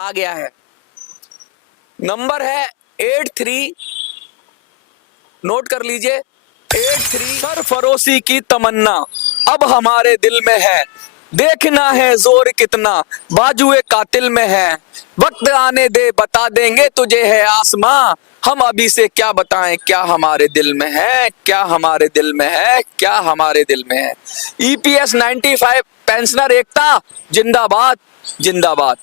आ गया है। नंबर है 83, नोट कर लीजिए 83। सरफरोशी की तमन्ना अब हमारे दिल में है, देखना है जोर कितना बाजुए कातिल में है। वक्त आने दे बता देंगे तुझे है आसमां, हम अभी से क्या बताएं क्या हमारे दिल में है, क्या हमारे दिल में है, क्या हमारे दिल में है। EPS 95 पेंशनर एकता जिंदाबाद जिंदाबाद।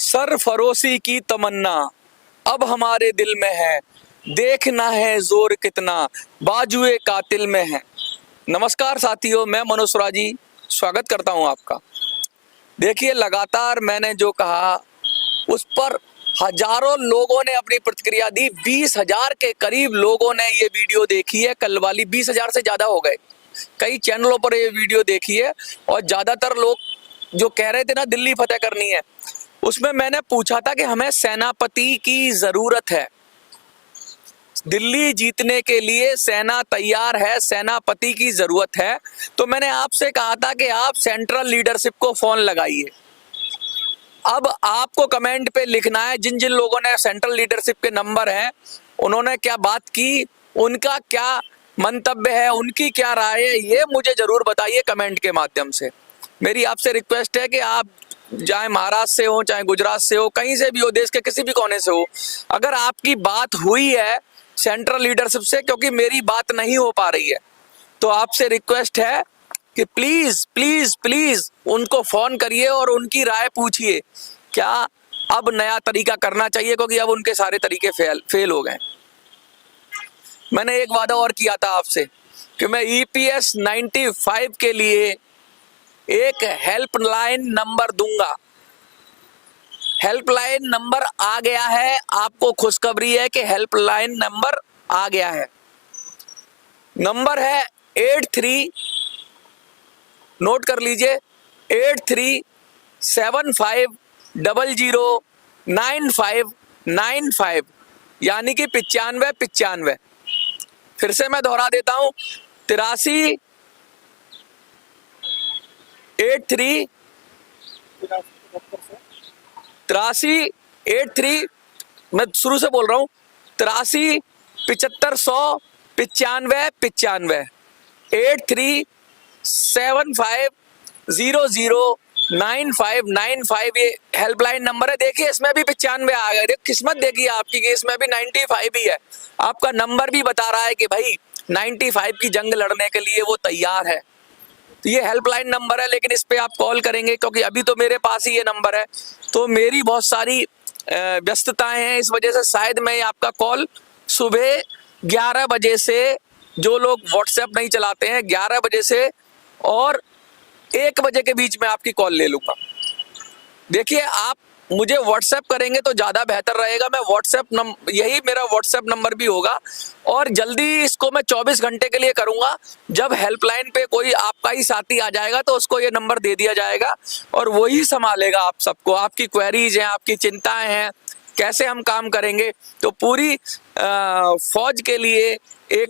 सरफरोशी की तमन्ना अब हमारे दिल में है, देखना है जोर कितना बाजुए कातिल में है। नमस्कार साथियों, मैं मनोज सुराजी स्वागत करता हूं आपका। देखिए, लगातार मैंने जो कहा उस पर हजारों लोगों ने अपनी प्रतिक्रिया दी। 20,000 के करीब लोगों ने ये वीडियो देखी है। कल वाली 20,000 से ज्यादा हो गए। कई चैनलों पर ये वीडियो देखी है और ज्यादातर लोग जो कह रहे थे ना दिल्ली फतेह करनी है, उसमें मैंने पूछा था कि हमें सेनापति की जरूरत है, दिल्ली जीतने के लिए सेना तैयार है, सेनापति की जरूरत है। तो मैंने आपसे कहा था कि आप सेंट्रल लीडरशिप को फोन लगाइए। अब आपको कमेंट पे लिखना है जिन जिन लोगों ने सेंट्रल लीडरशिप के नंबर हैं, उन्होंने क्या बात की, उनका क्या मंतव्य है, उनकी क्या राय है, ये मुझे जरूर बताइए कमेंट के माध्यम से। मेरी आपसे रिक्वेस्ट है कि आप चाहे महाराष्ट्र से हो, चाहे गुजरात से हो, कहीं से भी हो, देश के किसी भी कोने से हो, अगर आपकी बात हुई है सेंट्रल लीडरशिप से, क्योंकि मेरी बात नहीं हो पा रही है, तो आपसे रिक्वेस्ट है कि प्लीज प्लीज प्लीज उनको फोन करिए और उनकी राय पूछिए क्या अब नया तरीका करना चाहिए, क्योंकि अब उनके सारे तरीके फेल हो गए। मैंने एक वादा और किया था आपसे कि मैं EPS 95 के लिए एक हेल्पलाइन नंबर दूंगा। हेल्पलाइन नंबर आ गया है, आपको खुशखबरी है कि हेल्पलाइन नंबर आ गया है। नंबर है 83, नोट कर लीजिए 8375009595, यानी कि 9595। फिर से मैं दोहरा देता हूं 83 83, मैं शुरू से बोल रहा हूं 83 7500 9595 8375009595, ये हेल्पलाइन नंबर है। देखिए इसमें भी 95 आ गए। किस्मत देखिए आपकी कि इसमें भी 95 ही है। आपका नंबर भी बता रहा है कि भाई 95 की जंग लड़ने के लिए वो तैयार है। तो ये हेल्पलाइन नंबर है, लेकिन इस पे आप कॉल करेंगे, क्योंकि अभी तो मेरे पास ही ये नंबर है, तो मेरी बहुत सारी व्यस्तताएं हैं, इस वजह से शायद मैं आपका कॉल सुबह 11 बजे से, जो लोग व्हाट्सएप नहीं चलाते हैं, 11 बजे से और 1 बजे के बीच में आपकी कॉल ले लूंगा। देखिए, आप मुझे व्हाट्सएप करेंगे तो ज्यादा बेहतर रहेगा। मैं यही मेरा व्हाट्सएप नंबर भी होगा, और जल्दी इसको मैं 24 घंटे के लिए करूंगा। जब हेल्पलाइन पे कोई आपका ही साथी आ जाएगा तो उसको ये नंबर दे दिया जाएगा और वही संभालेगा आप सबको। आपकी क्वेरीज हैं, आपकी चिंताएं हैं, कैसे हम काम करेंगे, तो पूरी फौज के लिए एक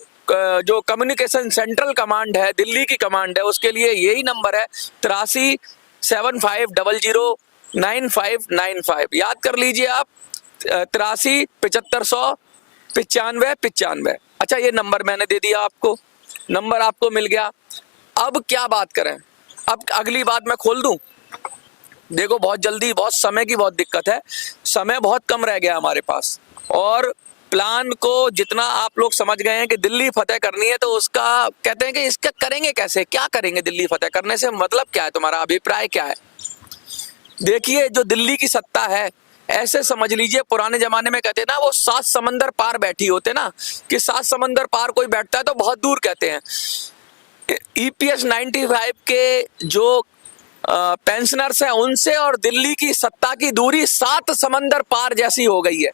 जो कम्युनिकेशन सेंट्रल कमांड है, दिल्ली की कमांड है, उसके लिए यही नंबर है 8375009595। याद कर लीजिए आप 83 7500 9595। अच्छा, ये नंबर मैंने दे दिया आपको, नंबर आपको मिल गया। अब क्या बात करें, अब अगली बात मैं खोल दूं। देखो, बहुत जल्दी, बहुत समय की बहुत दिक्कत है, समय बहुत कम रह गया हमारे पास, और प्लान को जितना आप लोग समझ गए हैं कि दिल्ली फतेह करनी है, तो उसका कहते हैं कि इसका करेंगे कैसे, क्या करेंगे, दिल्ली फतेह करने से मतलब क्या है, तुम्हारा अभिप्राय क्या है। देखिए, जो दिल्ली की सत्ता है, ऐसे समझ लीजिए, पुराने जमाने में कहते हैं ना, वो 7 समंदर पार बैठी होते ना, कि 7 समंदर पार कोई बैठता है तो बहुत दूर कहते हैं। EPS 95 के जो पेंशनर्स हैं, उनसे और दिल्ली की सत्ता की दूरी 7 समंदर पार जैसी हो गई है।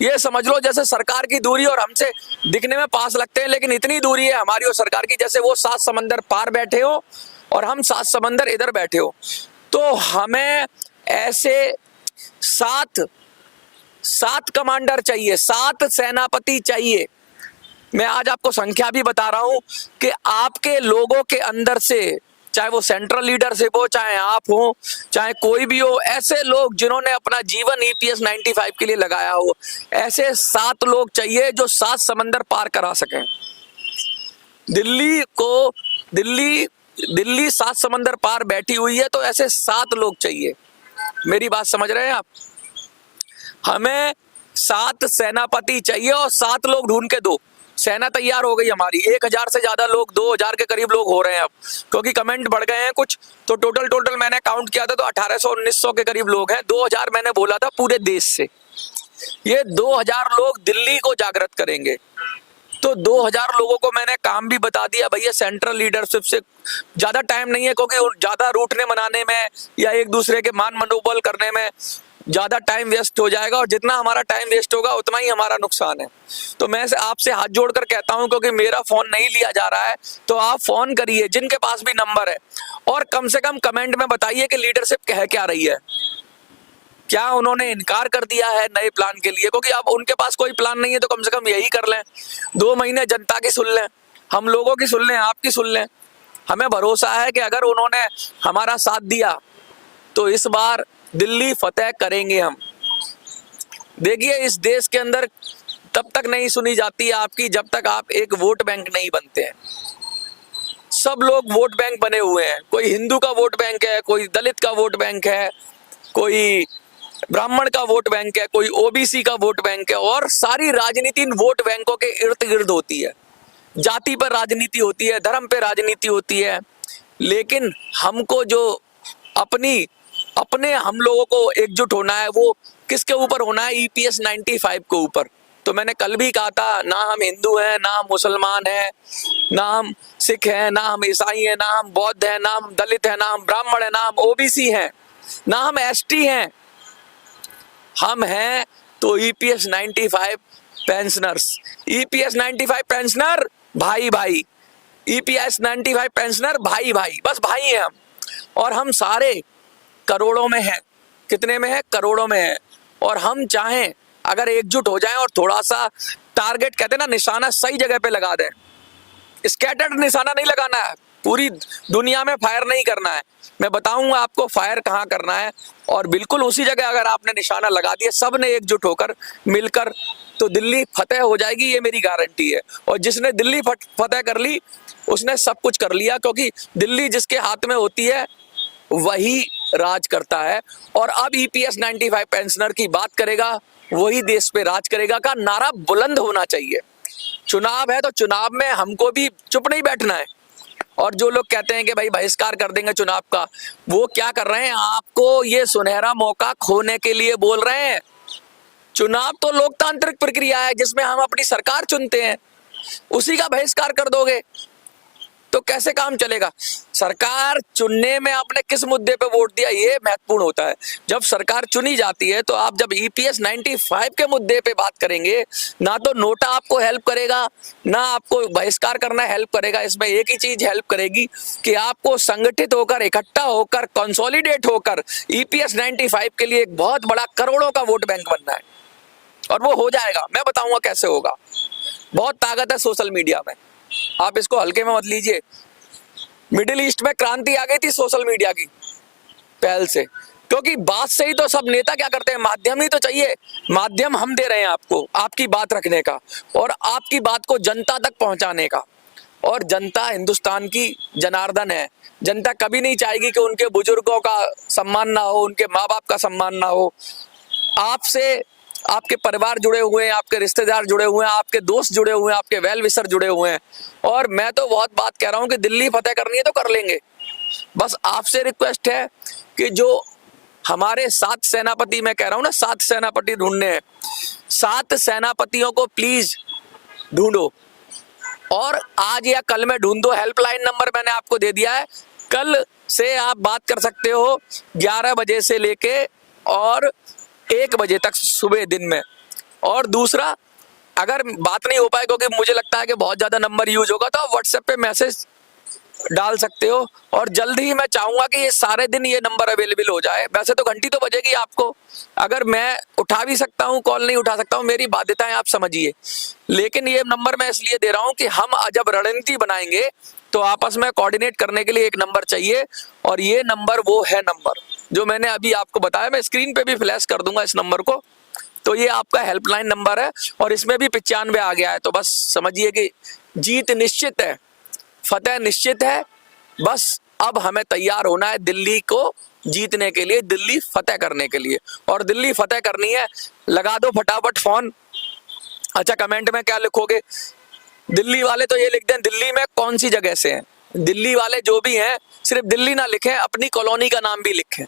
ये समझ लो जैसे सरकार की दूरी और हमसे दिखने में पास लगते हैं, लेकिन इतनी दूरी है हमारी और सरकार की, जैसे वो 7 समंदर पार बैठे हो और हम 7 समंदर इधर बैठे हो। तो हमें ऐसे 7 कमांडर चाहिए, 7 सेनापति चाहिए। मैं आज आपको संख्या भी बता रहा हूं कि आपके लोगों के अंदर से चाहे वो सेंट्रल लीडरशिप हो, चाहे आप हो, चाहे कोई भी हो, ऐसे लोग जिन्होंने अपना जीवन ईपीएस 95 के लिए लगाया हो, ऐसे 7 लोग चाहिए जो 7 समंदर पार करा सकें। दिल्ली 7 समंदर पार बैठी हुई है, तो ऐसे 7 लोग चाहिए। मेरी बात समझ रहे हैं आप? हमें 7 सेनापति चाहिए और 7 लोग ढूंढ के दो। सेना तैयार हो गई हमारी, 1000 से ज्यादा लोग, 2000 के करीब लोग हो रहे हैं अब, क्योंकि कमेंट बढ़ गए हैं कुछ, तो टोटल मैंने काउंट किया था तो 1800-1900 के करीब लोग हैं। 2000 मैंने बोला था पूरे देश से। ये 2000 लोग दिल्ली को जागृत करेंगे। तो 2000 लोगों को मैंने काम भी बता दिया भैया। सेंट्रल लीडरशिप से ज्यादा टाइम नहीं है, क्योंकि ज्यादा रूठने मनाने में या एक दूसरे के मान मनोबल करने में ज्यादा टाइम वेस्ट हो जाएगा, और जितना हमारा टाइम वेस्ट होगा उतना ही हमारा नुकसान है। तो मैं आपसे हाथ जोड़कर कहता हूं, क्योंकि मेरा फोन नहीं लिया जा रहा है, तो आप फोन करिए जिनके पास भी नंबर है, और कम से कम कमेंट में बताइए कि लीडरशिप कह क्या रही है। क्या उन्होंने इनकार कर दिया है नए प्लान के लिए? क्योंकि अब उनके पास कोई प्लान नहीं है, तो कम से कम यही कर लें, 2 महीने जनता की सुन लें, हम लोगों की सुन लें, आपकी सुन लें। हमें भरोसा है कि अगर उन्होंने हमारा साथ दिया तो इस बार दिल्ली फतेह करेंगे हम। देखिए, इस देश के अंदर तब तक नहीं सुनी जाती है आपकी जब तक आप एक वोट बैंक नहीं बनते हैं। सब लोग वोट बैंक बने हुए हैं। कोई हिंदू का वोट बैंक है, कोई दलित का वोट बैंक है, कोई ब्राह्मण का वोट बैंक है, कोई ओबीसी का वोट बैंक है, और सारी राजनीति इन वोट बैंकों के इर्द गिर्द होती है। जाति पर राजनीति होती है, धर्म पे राजनीति होती है। लेकिन हमको जो अपने हम लोगों को एकजुट होना है, वो किसके ऊपर होना है? ईपीएस 95 के ऊपर। तो मैंने कल भी कहा था, ना हम हिंदू हैं, ना हम मुसलमान हैं, ना हम सिख हैं, ना हम ईसाई हैं, ना हम बौद्ध हैं, ना हम दलित हैं, ना हम ब्राह्मण हैं, ना हम ओबीसी हैं, ना हम एसटी हैं। हम हैं तो ईपीएस 95 पेंशनर्स। ईपीएस 95 पेंशनर भाई भाई, ईपीएस 95 पेंशनर भाई भाई, बस भाई हैं हम। और हम सारे करोड़ों में हैं। कितने में है? करोड़ों में है। और हम चाहें अगर एकजुट हो जाएं और थोड़ा सा टारगेट, कहते हैं ना, निशाना सही जगह पे लगा दें। स्कैटर्ड निशाना नहीं लगाना है, पूरी दुनिया में फायर नहीं करना है। मैं बताऊंगा आपको फायर कहाँ करना है, और बिल्कुल उसी जगह अगर आपने निशाना लगा दिया, सब ने एकजुट होकर मिलकर, तो दिल्ली फतेह हो जाएगी, ये मेरी गारंटी है। और जिसने दिल्ली फतेह कर ली उसने सब कुछ कर लिया, क्योंकि दिल्ली जिसके हाथ में होती है वही राज करता है। और अब ईपीएस 95 पेंशनर की बात करेगा, वही देश पे राज करेगा का नारा बुलंद होना चाहिए। चुनाव है तो चुनाव में हमको भी चुप नहीं बैठना है। और जो लोग कहते हैं कि भाई बहिष्कार कर देंगे चुनाव का, वो क्या कर रहे हैं? आपको ये सुनहरा मौका खोने के लिए बोल रहे हैं। चुनाव तो लोकतांत्रिक प्रक्रिया है जिसमें हम अपनी सरकार चुनते हैं, उसी का बहिष्कार कर दोगे तो कैसे काम चलेगा? सरकार चुनने में आपने किस मुद्दे पे वोट दिया, ये महत्वपूर्ण होता है। जब सरकार चुनी जाती है, तो आप जब ईपीएस 95 के मुद्दे पे बात करेंगे, ना तो नोटा आपको हेल्प करेगा, ना आपको बहिष्कार करना हेल्प करेगा। इसमें एक ही चीज हेल्प करेगी कि आपको संगठित होकर, इकट्ठा होकर, कंसोलिडेट होकर ईपीएस 95 के लिए एक बहुत बड़ा करोड़ों का वोट बैंक बनना है। और वो हो जाएगा, मैं बताऊंगा कैसे होगा। बहुत ताकत है सोशल मीडिया में, आप इसको हल्के में मत लीजिए। मिडिल ईस्ट में क्रांति आ गई थी सोशल मीडिया की पहल से, क्योंकि बात से ही तो सब नेता क्या करते हैं, माध्यम ही तो चाहिए। माध्यम हम दे रहे हैं आपको, आपकी बात रखने का और आपकी बात को जनता तक पहुंचाने का। और जनता हिंदुस्तान की जनार्दन है। जनता कभी नहीं चाहेगी कि उनके बुजुर्गों का सम्मान ना हो, उनके माँ बाप का सम्मान ना हो। आपसे आपके परिवार जुड़े हुए हैं, आपके रिश्तेदार जुड़े हुए हैं, आपके दोस्त जुड़े हुए हैं, आपके वेल विशर जुड़े हुए हैं। और मैं तो बहुत बात कह रहा हूं कि दिल्ली फतेह करनी है तो कर लेंगे। बस आपसे रिक्वेस्ट है कि जो हमारे 7 सेनापति, मैं कह रहा हूं ना, 7 सेनापति ढूंढने हैं, 7 सेनापतियों को प्लीज ढूंढो। और आज या कल में ढूंढ दो। हेल्पलाइन नंबर मैंने आपको दे दिया है, कल से आप बात कर सकते हो 11 बजे से लेके और 1 बजे तक सुबह दिन में। और दूसरा, अगर बात नहीं हो पाए क्योंकि मुझे लगता है कि बहुत ज्यादा नंबर यूज होगा, तो आप व्हाट्सएप पे मैसेज डाल सकते हो। और जल्दी ही मैं चाहूंगा कि ये सारे दिन ये नंबर अवेलेबल हो जाए। वैसे तो घंटी तो बजेगी आपको, अगर मैं उठा भी सकता हूँ, कॉल नहीं उठा सकता हूँ, मेरी बाध्यताएं आप समझिए। लेकिन ये नंबर मैं इसलिए दे रहा हूँ कि हम जब रणनीति बनाएंगे तो आपस में कोऑर्डिनेट करने के लिए एक नंबर चाहिए, और ये नंबर वो है नंबर जो मैंने अभी आपको बताया। मैं स्क्रीन पे भी फ्लैश कर दूंगा इस नंबर को। तो ये आपका हेल्पलाइन नंबर है, और इसमें भी 95 आ गया है। तो बस समझिए कि जीत निश्चित है, फतेह निश्चित है। बस अब हमें तैयार होना है दिल्ली को जीतने के लिए, दिल्ली फतेह करने के लिए। और दिल्ली फतेह करनी है, लगा दो फटाफट फोन। अच्छा, कमेंट में क्या लिखोगे? दिल्ली वाले तो ये लिख दें दिल्ली में कौन सी जगह से हैं। दिल्ली वाले जो भी हैं सिर्फ दिल्ली ना लिखें, अपनी कॉलोनी का नाम भी लिखें।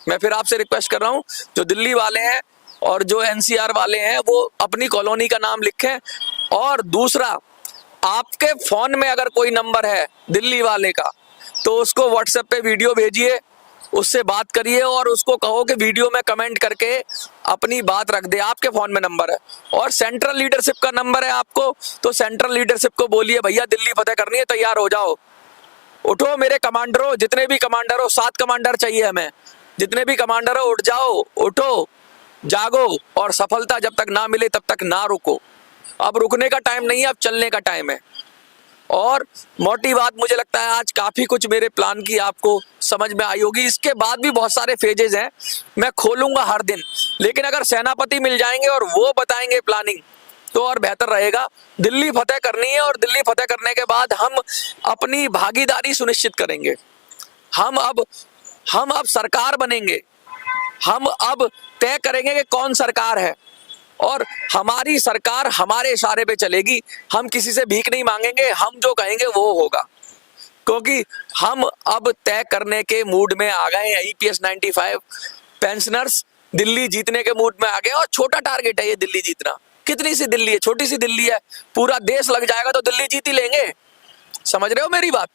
मैं फिर आपसे रिक्वेस्ट कर रहा हूं, जो दिल्ली वाले हैं और जो एनसीआर वाले हैं वो अपनी कॉलोनी का नाम लिखें। और दूसरा, आपके फोन में अगर कोई नंबर है दिल्ली वाले का, तो उसको व्हाट्सएप पे वीडियो भेजिए, उससे बात करिए और उसको कहो कि वीडियो में कमेंट करके अपनी बात रख दे। आपके फोन में नंबर है और सेंट्रल लीडरशिप का नंबर है आपको, तो सेंट्रल लीडरशिप को बोलिए भैया दिल्ली फतेह करनी है, तैयार हो जाओ। उठो मेरे कमांडरों, जितने भी कमांडर हो, 7 कमांडर चाहिए हमें। जितने भी कमांडर हो उठ जाओ, उठो, जागो, और सफलता जब तक ना मिले तब तक ना रुको। अब रुकने का टाइम नहीं है, अब चलने का टाइम है। और मोटी बात, मुझे लगता है आज काफी कुछ मेरे प्लान की आपको समझ में आई होगी। इसके बाद भी बहुत सारे फेजेस हैं, मैं खोलूंगा हर दिन। लेकिन अगर सेनापति मिल जाएंगे और वो बताएंगे प्लानिंग, तो और बेहतर रहेगा। दिल्ली फतेह करनी है, और दिल्ली फतेह करने के बाद हम अपनी भागीदारी सुनिश्चित करेंगे। हम अब सरकार बनेंगे। हम अब तय करेंगे कि कौन सरकार है, और हमारी सरकार हमारे इशारे पे चलेगी। हम किसी से भीख नहीं मांगेंगे, हम जो कहेंगे वो होगा, क्योंकि हम अब तय करने के मूड में आ गए हैं। EPS 95 पेंशनर्स दिल्ली जीतने के मूड में आ गए, और छोटा टारगेट है ये दिल्ली जीतना। कितनी सी दिल्ली है, छोटी सी दिल्ली है। पूरा देश लग जाएगा तो दिल्ली जीत ही लेंगे। समझ रहे हो मेरी बात?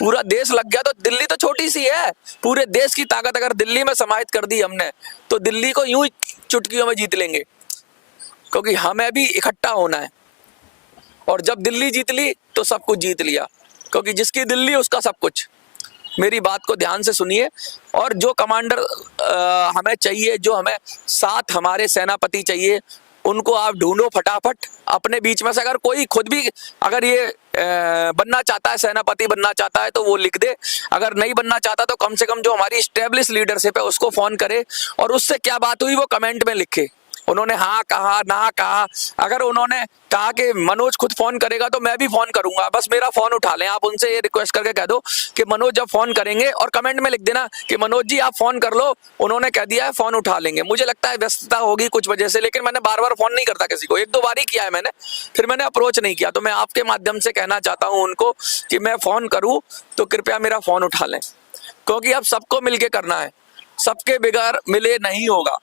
पूरा देश लग गया तो दिल्ली तो छोटी सी है। पूरे देश की ताकत अगर दिल्ली में समाहित कर दी हमने, तो दिल्ली को यूं ही चुटकियों में जीत लेंगे, क्योंकि हमें भी इकट्ठा होना है। और जब दिल्ली जीत ली तो सब कुछ जीत लिया, क्योंकि जिसकी दिल्ली उसका सब कुछ। मेरी बात को ध्यान से सुनिए। और जो कमांडर हमें चाहिए, जो हमें 7 हमारे सेनापति चाहिए, उनको आप ढूंढो फटाफट अपने बीच में से। अगर कोई खुद भी अगर ये बनना चाहता है, सेनापति बनना चाहता है, तो वो लिख दे। अगर नहीं बनना चाहता तो कम से कम जो हमारी एस्टेब्लिश लीडरशिप है उसको फोन करे, और उससे क्या बात हुई वो कमेंट में लिखे। उन्होंने हाँ कहा, ना कहा। अगर उन्होंने कहा कि मनोज खुद फोन करेगा, तो मैं भी फोन करूंगा। बस मेरा फोन उठा लें। आप उनसे ये रिक्वेस्ट करके कह दो कि मनोज जब फोन करेंगे, और कमेंट में लिख देना कि मनोज जी आप फोन कर लो, उन्होंने कह दिया है फोन उठा लेंगे। मुझे लगता है व्यस्तता होगी कुछ वजह से, लेकिन मैंने बार बार फोन नहीं करता किसी को। 1-2 बार ही किया है मैंने, फिर मैंने अप्रोच नहीं किया। तो मैं आपके माध्यम से कहना चाहता हूँ उनको कि मैं फोन करूँ तो कृपया मेरा फोन उठा लें, क्योंकि अब सबको मिलके करना है। सबके बिगैर मिले नहीं होगा।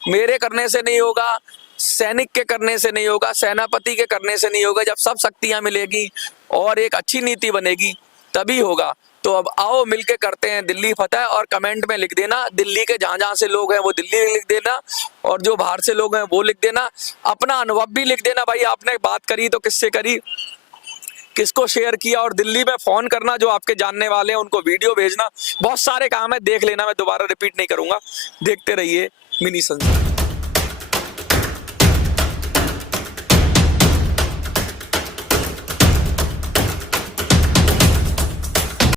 मेरे करने से नहीं होगा, सैनिक के करने से नहीं होगा, सेनापति के करने से नहीं होगा। जब सब शक्तियां मिलेगी और एक अच्छी नीति बनेगी, तभी होगा। तो अब आओ मिलके करते हैं दिल्ली फतेह। और कमेंट में लिख देना, दिल्ली के जहां जहां से लोग हैं वो दिल्ली लिख देना, और जो बाहर से लोग हैं वो लिख देना। अपना अनुभव भी लिख देना, भाई आपने बात करी तो किससे करी, किसको शेयर किया। और दिल्ली में फोन करना, जो आपके जानने वाले हैं उनको वीडियो भेजना। बहुत सारे काम है, देख लेना, मैं दोबारा रिपीट नहीं करूंगा। देखते रहिए मिनी संसद।